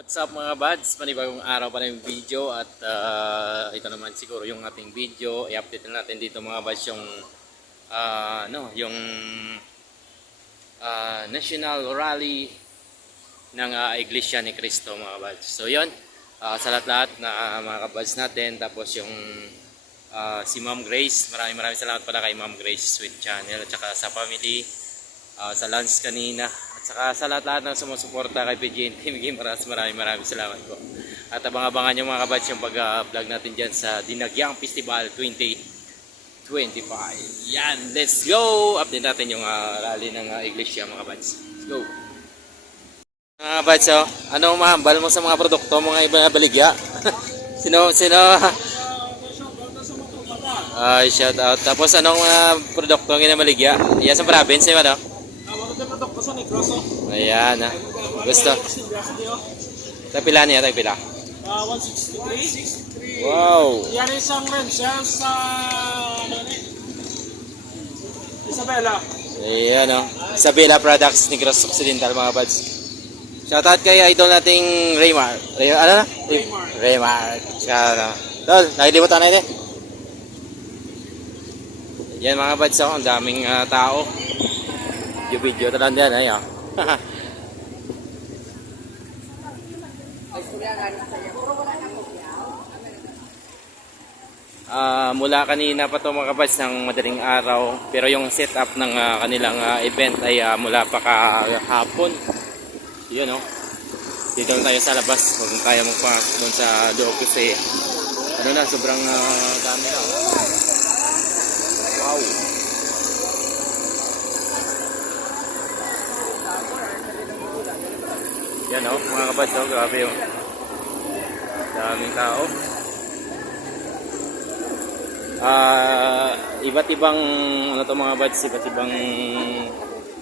What's up mga buds? Panibagong araw pa na yung video at ito naman siguro yung ating video. I-update na natin dito mga buds yung yung National Rally ng Iglesia ni Cristo mga buds. So yun, sa lahat-lahat na mga kabuds natin, tapos yung si Ma'am Grace, maraming salamat pala kay Ma'am Grace Sweet Channel at saka sa family, sa Lance kanina. At saka sa lahat-lahat ng sumusuporta kay PGN Team Game, maraming salamat po. At abang-abangan nyo mga kabads yung pag-vlog natin dyan sa Dinagyang Festival 2025. Yan, let's go! Update natin yung rally ng iglesia mga kabads. Let's go! Mga kabads, anong mahambal mo sa mga produkto mga iba baligya? sino? Ay, shout out. Tapos anong produkto ang ginamaligya? Yan sa province, di ba no? Ayan gusto. Tapila niya, tapila. 163. Wow. Yan isang range yan sa Isabela. Ayan Isabela Products Negros Occidental mga buds. Shoutout kay idol nating Raymar. Ano na? Raymar. Tol, nakilimutan na ito. Yan mga buds, ang daming tao. Yung video talan dyan, ayan. Mula kanina pa ito mga kabads ng madaling araw, pero yung setup ng kanilang event ay mula pa kahapon. Yun dito lang tayo sa labas, huwag tayo magpasok doon sa loob kasi sobrang dami na. Wow. Yan mga kabads, grabe yung daming tao. Iba't ibang mga buds, iba't ibang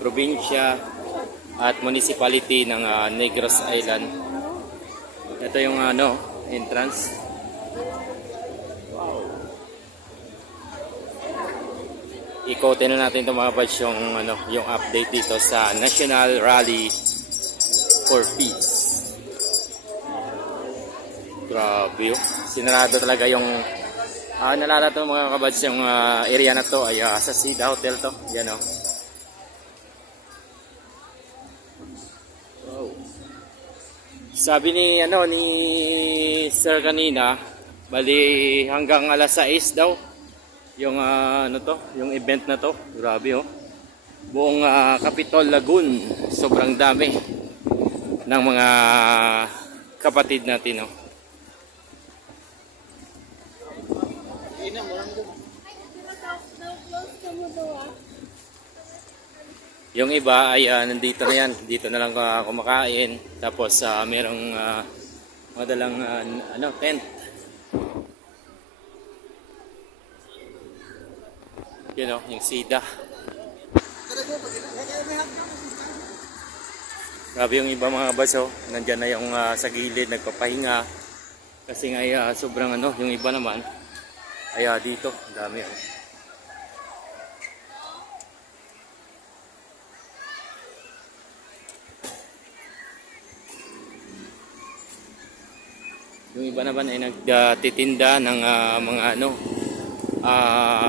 probinsya at municipality ng Negros Island. Ito yung entrance. Wow. Ikotin na natin ito mga buds yung update dito sa National Rally for Peace. Grabe sinarado talaga yung nalala to mga kabads, yung area na to ay sa Sida Hotel to. Yan wow. Sabi ni ni Sir kanina, bali hanggang alas 6 daw yung yung event na to. Grabe buong Capitol Lagoon, sobrang dami ng mga kapatid natin Yung iba ay nandito na yan, dito na lang kumakain, tapos merong madalang tent. Yung Sida. Grabe yung iba mga buds, nandyan na yung sa gilid nagpapahinga kasi nga sobrang yung iba naman ay dito, dami yung iba naman ay nagtitinda ng mga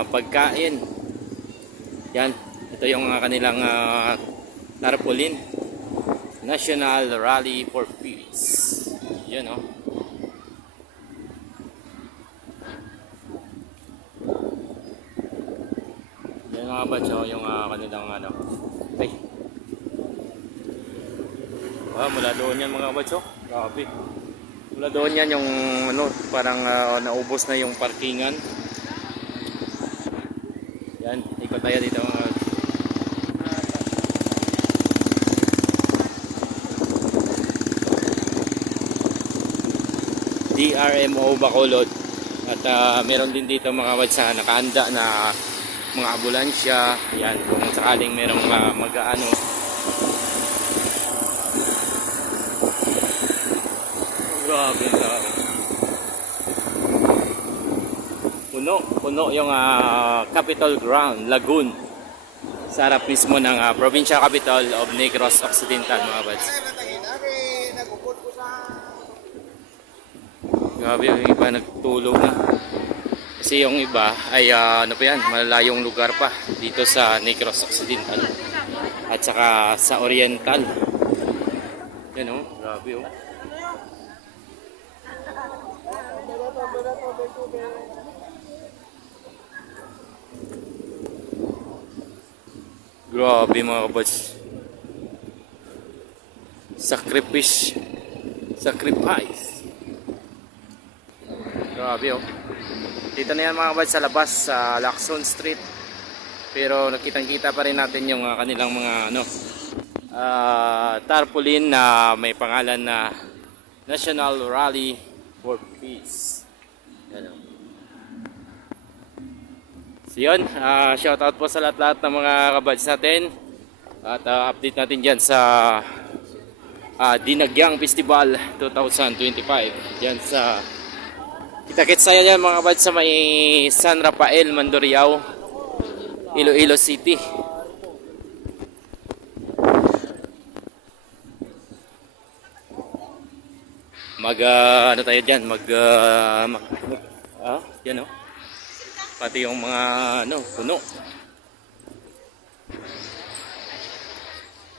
pagkain. Yan, ito yung kanilang tarpaulin, National Rally for Peace. Yan yan mga buds, yung kanilang ay mula doon yan mga buds, grabe. Mula doon yan yung parang naubos na yung parkingan. Yan, ikot tayo dito mga DRMO Bacolod. At meron din dito mga buds nakaanda na mga ambulansya. Yan, kung sakaling merong grabe puno yung Capitol Ground, Lagoon, sa harap mismo ng provincial capital of Negros Occidental mga buds. Grabe, yung iba nagtulog na. Kasi yung iba ay ano pa yan, malalayong lugar pa dito sa Negros Occidental at saka sa Oriental. Yan oh, grabe oh. Grabe mga kabads. Sacrifice. Grabe oh. Dito na yan mga kabads sa labas sa Lacson Street. Pero nakitang-kita pa rin natin yung kanilang mga tarpaulin na may pangalan na National Rally for Peace. Yan oh. So yun, shoutout po sa lahat-lahat ng mga kabads natin. At update natin dyan sa Dinagyang Festival 2025. Yan sa kita-kits saya yan mga kabads sa may San Rafael, Mandurriao, Iloilo City. Ano tayo dyan, yan oh. Pati yung mga puno.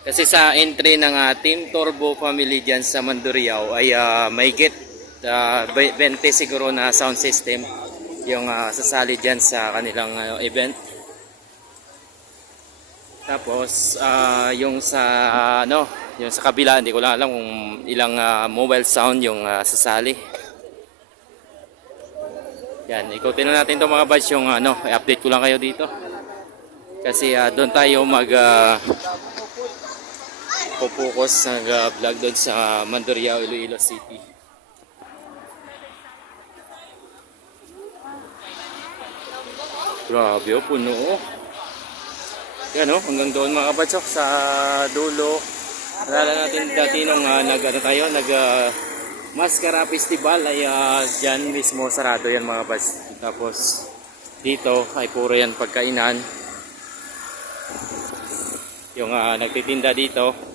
Kasi sa entry ng Team Turbo Family dyan sa Mandurriao ay may get 20 siguro na sound system yung sasali dyan sa kanilang event. Tapos yung sa yung sa kabila hindi ko lang alam kung ilang mobile sound yung sasali. Yan, ikutin na natin 'to mga buds yung i-update ko lang kayo dito. Kasi doon tayo focus sa vlog doon sa Mandurriao, Iloilo City. Grabe oh, puno oh. Yan oh, hanggang doon mga kabads oh, sa dulo. Alala natin dati nung Mascara Festival ay dyan mismo sarado yan mga kabads. Tapos dito ay puro yan pagkainan. Yung nagtitinda dito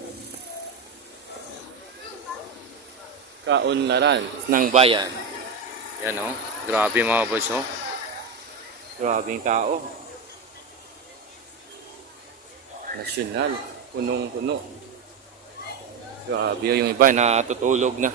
kaunlaran ng bayan. Yan oh, grabe mga kabads oh. Grabing tao. Nasyonal, punong-puno. Grabe yung iba natutulog na.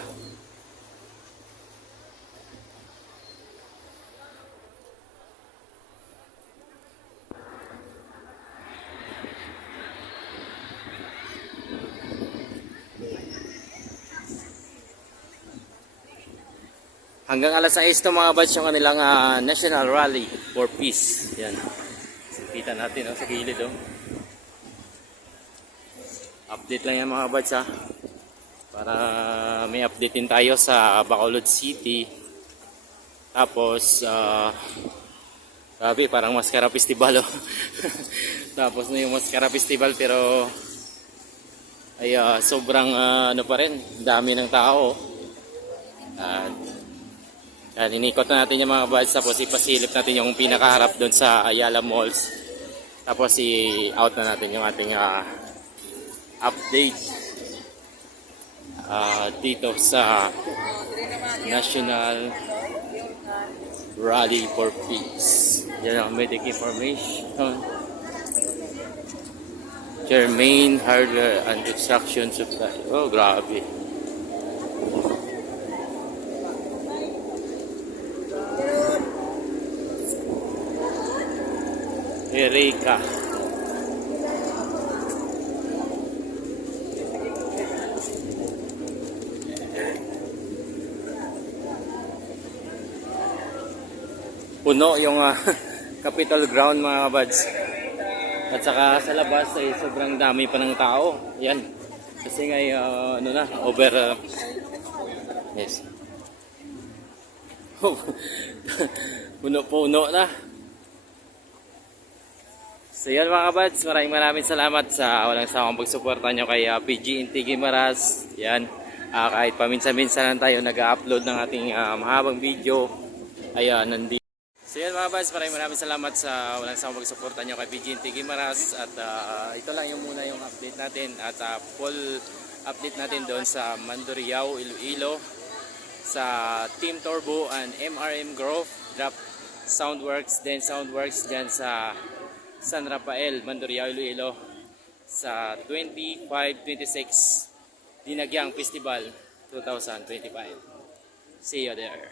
Hanggang alas 6 to mga buds yung kanilang National Rally for Peace. Yan. Kita natin sa gilid oh. Update lang yan mga buds para may update din tayo sa Bacolod City. Tapos grabe parang Mascara Festival oh. Tapos na yung Mascara Festival pero ay sobrang pa rin, dami ng tao. Inikot na natin yung mga buds, tapos ipasilip natin yung pinakaharap doon sa Ayala Malls. Tapos i-out na natin yung ating update dito sa National Rally for Peace. Yan ang medic information. Germain Hardware and Construction Supply. Oh, grabe. Erika. Puno yung Capitol Ground mga kabads. At saka sa labas ay sobrang dami pa ng tao. Yan. Kasi nga over yes. Puno-puno na. So yan mga kabads, maraming salamat sa walang sawang pagsuporta nyo kay PG Inti Guimaras. Yan, kahit paminsan-minsan lang tayo nag-upload ng ating mahabang video. Ayan, nandito. So yan mga kabads, maraming salamat sa walang sawang pagsuporta nyo kay PG Inti Guimaras. At ito lang yung muna yung update natin. At full update natin doon sa Mandurriao, Iloilo sa Team Turbo and MRM Grove Drop Soundworks, then Soundworks dyan sa San Rafael, Mandurriao, Iloilo sa 25-26 Dinagyang Festival 2025. See you there.